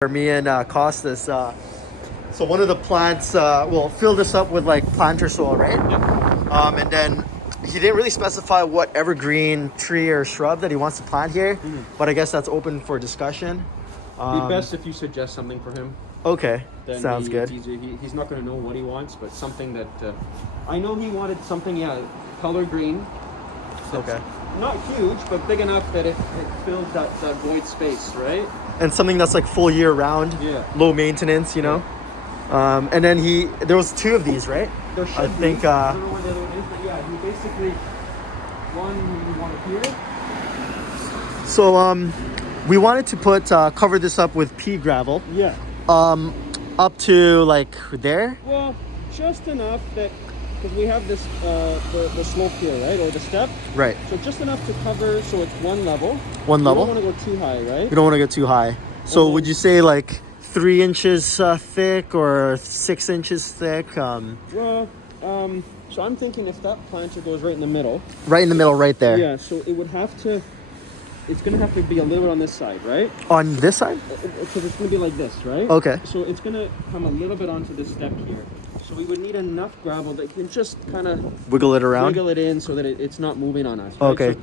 For me and Costas. So one of the plants, we'll fill this up with like planter soil, right? And then he didn't really specify what evergreen tree or shrub that he wants to plant here, but I guess that's open for discussion. Be best if you suggest something for him. Okay, Then sounds good. He's not going to know what he wants, but something that I know he wanted something, color green. Okay. Not huge, but big enough that it fills that void space, right? And something that's like full year round, low maintenance, you know. And then there was two of these, right? There should I be. think. I don't know what the other one is, but yeah, he basically one here. So we wanted to put cover this up with pea gravel. Yeah. Up to like there. Well, just enough that. Because we have this, the slope here, right? Or the step. Right. So just enough to cover so it's one level. One level? You don't want to go too high, right? You don't want to get too high. So would you say like 3 inches thick or 6 inches thick? So I'm thinking if that planter goes right in the middle. Right in the middle, right there. Yeah, so it would have to, it's going to have to be a little bit on this side, right? On this side? So it's going to be like this, right? Okay. So it's going to come a little bit onto this step here. So we would need enough gravel that you can just kind of wiggle it around, wiggle it in so that it's not moving on us. Right? Okay. So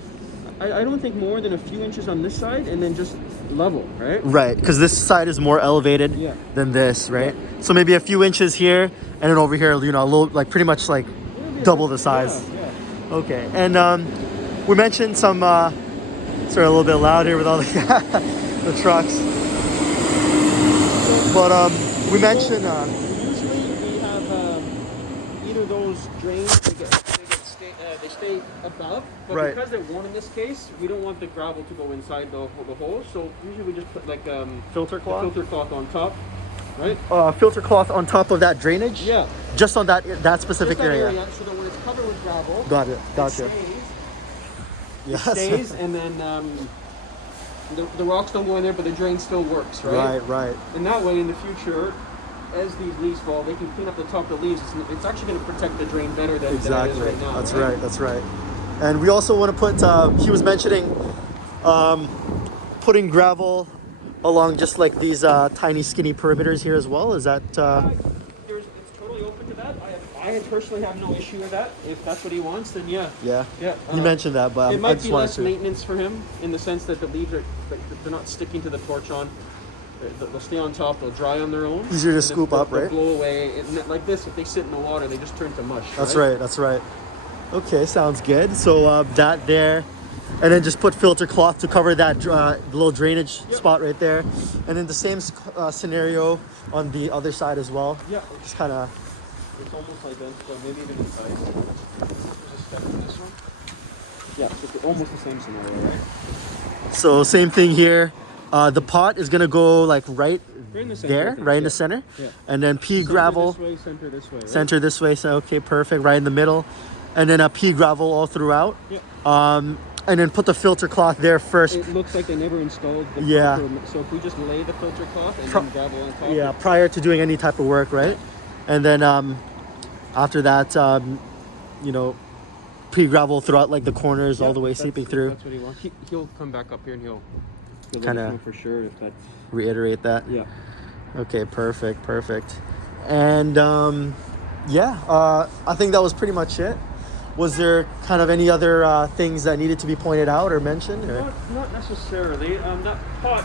I don't think more than a few inches on this side and then just level, right? Right, because this side is more elevated than this, right? So maybe a few inches here, and then over here, you know, a little, like pretty much like double the size. Yeah. Okay, and we mentioned some. Sorry, a little bit loud here with all the the trucks. But we mentioned. Those drains they stay above, but because they're worn in this case, we don't want the gravel to go inside the hole. So usually we just put like filter cloth on top, right? Filter cloth on top of that drainage. Yeah. Just on that specific area. So that when it's covered with gravel. Got it. Gotcha. It stays, and then the rocks don't go in there, but the drain still works, right? Right. And that way, in the future, as these leaves fall, they can clean up the top of the leaves. It's actually going to protect the drain better than it is right now. That's right. And we also want to put, he was mentioning putting gravel along just like these tiny skinny perimeters here as well. Is that... It's totally open to that. I personally have no issue with that. If that's what he wants, then yeah. You mentioned that, but it might be less maintenance for him in the sense that the leaves they're not sticking to the torch on. They'll stay on top, they'll dry on their own. Easier to scoop up, right? Blow away. Like this, if they sit in the water, they just turn to mush. That's right. Okay, sounds good. So that there, and then just put filter cloth to cover that little drainage spot right there. And then the same scenario on the other side as well. Yeah. Just kind of... It's almost like that, so maybe even inside. There's a step in this one. Yeah, so it's almost the same scenario, right? So same thing here. The pot is gonna go like right in the center, there, right in the center, and then pea center gravel. This way, center this way. Right? Center this way. So okay, perfect. Right in the middle, and then a pea gravel all throughout. And then put the filter cloth there first. It looks like they never installed the proper, so if we just lay the filter cloth and then gravel on top. Yeah, prior to doing any type of work, right? And then after that, you know, pea gravel throughout like the corners all the way seeping through. That's what he wants. He'll come back up here and he'll kind of for sure if that's... reiterate that. Yeah. Okay, perfect. And I think that was pretty much it. Was there kind of any other things that needed to be pointed out or mentioned? Or? Not necessarily. That pot